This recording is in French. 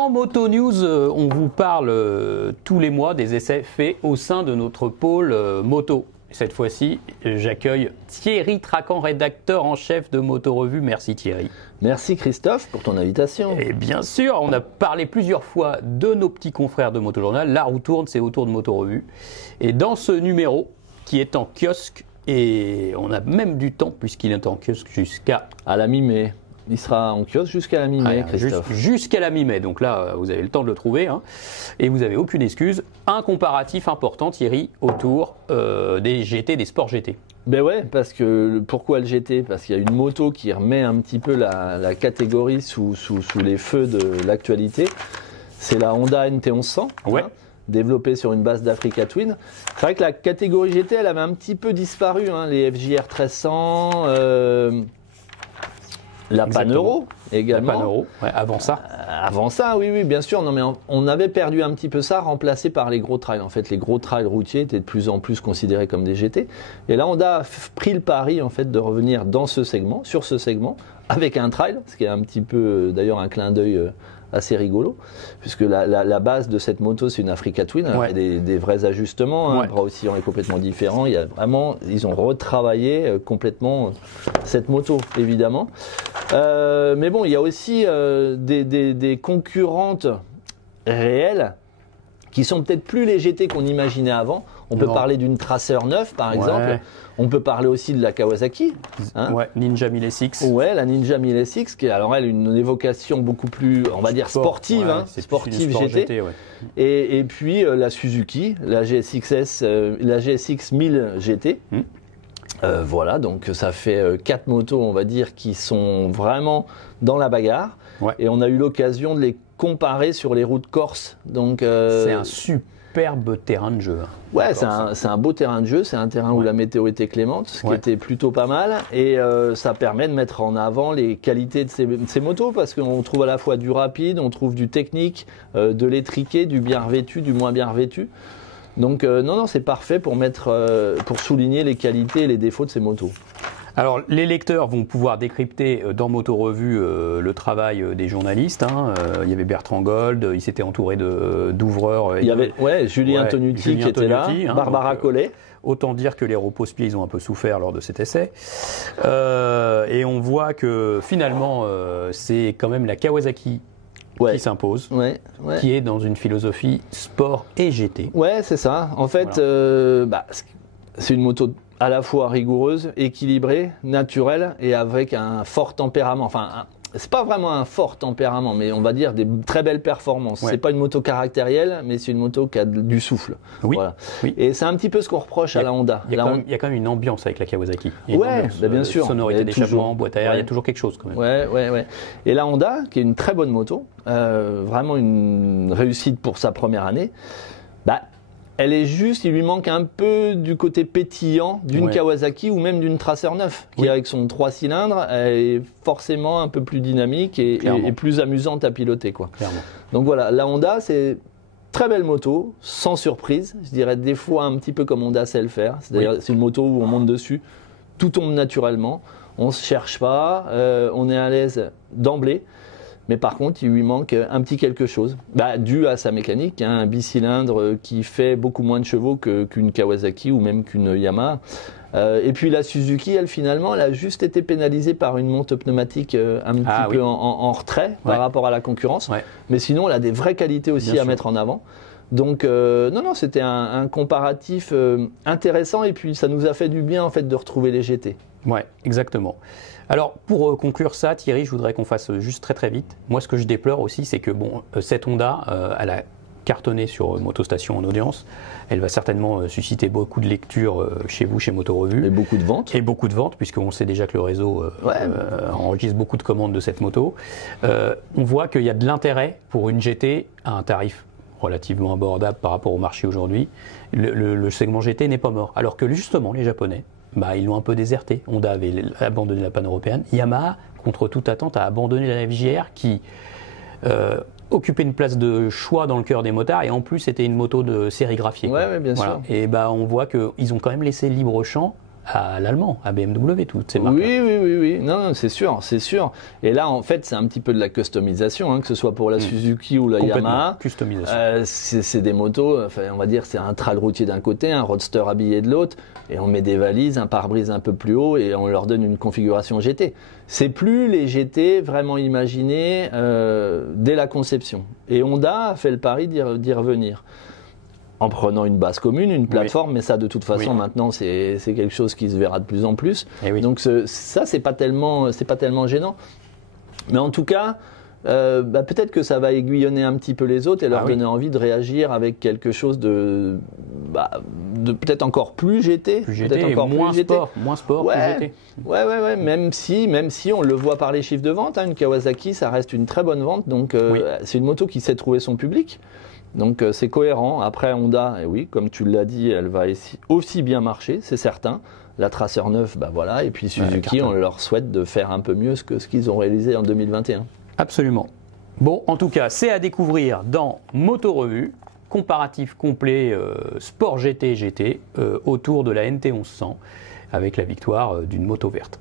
Dans Moto News, on vous parle tous les mois des essais faits au sein de notre pôle moto. Cette fois-ci, j'accueille Thierry Tracan, rédacteur en chef de Moto Revue. Merci Thierry. Merci Christophe pour ton invitation. Et bien sûr, on a parlé plusieurs fois de nos petits confrères de Moto Journal. La roue tourne, c'est autour de Moto Revue. Et dans ce numéro, qui est en kiosque, et on a même du temps puisqu'il est en kiosque jusqu'à la mi-mai. Il sera en kiosque jusqu'à la mi-mai, Christophe. Jusqu'à la mi-mai, donc là, vous avez le temps de le trouver, hein, et vous n'avez aucune excuse. Un comparatif important, Thierry, autour des GT, des sports GT. Ben ouais, parce que pourquoi le GT? Parce qu'il y a une moto qui remet un petit peu la catégorie sous les feux de l'actualité. C'est la Honda NT1100. Ouais. Hein, développée sur une base d'Africa Twin. C'est vrai que la catégorie GT, elle avait un petit peu disparu, hein, les FJR 1300, la Panero également. La Panero, ouais, avant ça. Avant ça, oui, bien sûr. Non, mais on avait perdu un petit peu ça, remplacé par les gros trails. En fait, les gros trails routiers étaient de plus en plus considérés comme des GT. Et là, Honda a pris le pari en fait de revenir dans ce segment, sur ce segment, avec un trail, ce qui est un petit peu, d'ailleurs, un clin d'œil assez rigolo, puisque la base de cette moto, c'est une Africa Twin, ouais. des vrais ajustements, hein, le bras oscillant est complètement différent. Il y a vraiment, ils ont retravaillé complètement cette moto, évidemment. Mais bon, il y a aussi des concurrentes réelles qui sont peut-être plus les GT qu'on imaginait avant. On peut parler d'une Tracer 9 par exemple. On peut parler aussi de la Kawasaki. Hein. Ouais, Ninja 1000SX. Ouais, la Ninja 1000SX, qui est alors elle une évocation beaucoup plus, on va dire, sportive, ouais, hein, sportive GT. Ouais. Et puis la Suzuki, la GSX-S, la GSX 1000 GT. Voilà, donc ça fait 4 motos, on va dire, qui sont vraiment dans la bagarre. Ouais. Et on a eu l'occasion de les comparer sur les routes corses. Donc c'est un superbe terrain de jeu. Hein, ouais, c'est un beau terrain de jeu. C'est un terrain où la météo était clémente, ce qui était plutôt pas mal. Et ça permet de mettre en avant les qualités de ces motos, parce qu'on trouve à la fois du rapide, on trouve du technique, de l'étriqué, du bien revêtu, du moins bien revêtu. Donc non, c'est parfait pour pour souligner les qualités et les défauts de ces motos. Alors, les lecteurs vont pouvoir décrypter dans Moto Revue le travail des journalistes. Hein. Il y avait Bertrand Gold, il s'était entouré d'ouvreurs. Il y avait Julien Tonuti qui était là, hein, Barbara Collet. Autant dire que les repose-pieds, ils ont un peu souffert lors de cet essai. Et on voit que finalement, c'est quand même la Kawasaki qui s'impose, qui est dans une philosophie sport et GT. Ouais, c'est ça. En fait, c'est une moto à la fois rigoureuse, équilibrée, naturelle et avec un fort tempérament. Enfin, c'est pas vraiment un fort tempérament, mais on va dire des très belles performances. C'est pas une moto caractérielle, mais c'est une moto qui a du souffle. Oui. Voilà. Et c'est un petit peu ce qu'on reproche à la Honda. Il y a quand même une ambiance avec la Kawasaki. Bien sûr. Sonorité d'échappement, boîte à air, il y a toujours quelque chose quand même. Ouais. Et la Honda, qui est une très bonne moto, vraiment une réussite pour sa première année, elle est juste, il lui manque un peu du côté pétillant d'une Kawasaki ou même d'une Tracer 9, qui avec son 3 cylindres est forcément un peu plus dynamique et plus amusante à piloter, quoi. Donc voilà, la Honda, c'est très belle moto, sans surprise, je dirais des fois un petit peu comme Honda sait le faire, c'est-à-dire c'est une moto où on monte dessus, tout tombe naturellement, on ne se cherche pas, on est à l'aise d'emblée. Mais par contre, il lui manque un petit quelque chose, dû à sa mécanique, hein, un bicylindre qui fait beaucoup moins de chevaux qu'une Kawasaki ou même qu'une Yamaha. Et puis la Suzuki, elle finalement, elle a juste été pénalisée par une monte pneumatique un petit peu en retrait par rapport à la concurrence. Mais sinon, elle a des vraies qualités aussi à mettre en avant. Donc non, c'était un comparatif intéressant et puis ça nous a fait du bien en fait de retrouver les GT. Ouais, exactement. Alors pour conclure ça, Thierry, je voudrais qu'on fasse juste très vite. Moi, ce que je déplore aussi, c'est que cette Honda, elle a cartonné sur Motostation en audience. Elle va certainement susciter beaucoup de lectures chez vous, chez Moto Revue. Et beaucoup de ventes. Puisqu'on sait déjà que le réseau enregistre beaucoup de commandes de cette moto. On voit qu'il y a de l'intérêt pour une GT à un tarif relativement abordable par rapport au marché aujourd'hui. Le segment GT n'est pas mort. Alors que justement, les Japonais, ils l'ont un peu déserté. Honda avait abandonné la pan-européenne. Yamaha, contre toute attente, a abandonné la FJR qui occupait une place de choix dans le cœur des motards et en plus c'était une moto de sérigraphie. Ouais, bien sûr. Et on voit qu'ils ont quand même laissé libre champ à l'allemand, à BMW, toutes ces marques. Oui. Non, c'est sûr, c'est sûr. Et là, en fait, c'est un petit peu de la customisation, hein, que ce soit pour la Suzuki ou la Yamaha. Customisation. C'est des motos, enfin, on va dire, c'est un trail routier d'un côté, un roadster habillé de l'autre, et on met des valises, un pare-brise un peu plus haut, et on leur donne une configuration GT. C'est plus les GT vraiment imaginés dès la conception. Et Honda a fait le pari d'y revenir. En prenant une base commune, une plateforme, mais ça de toute façon maintenant c'est quelque chose qui se verra de plus en plus. Donc ça c'est pas tellement gênant. Mais en tout cas, peut-être que ça va aiguillonner un petit peu les autres et leur donner envie de réagir avec quelque chose de peut-être encore plus GT, peut-être encore moins sport, plus GT. Ouais, même si on le voit par les chiffres de vente, hein, une Kawasaki ça reste une très bonne vente, donc c'est une moto qui sait trouver son public. Donc c'est cohérent. Après Honda, et oui, comme tu l'as dit, elle va aussi bien marcher, c'est certain. La Tracer 9, voilà. Et puis Suzuki, on leur souhaite de faire un peu mieux ce qu'ils ont réalisé en 2021. Absolument. Bon, en tout cas, c'est à découvrir dans Moto Revue, comparatif complet Sport GT autour de la NT 1100 avec la victoire d'une moto verte.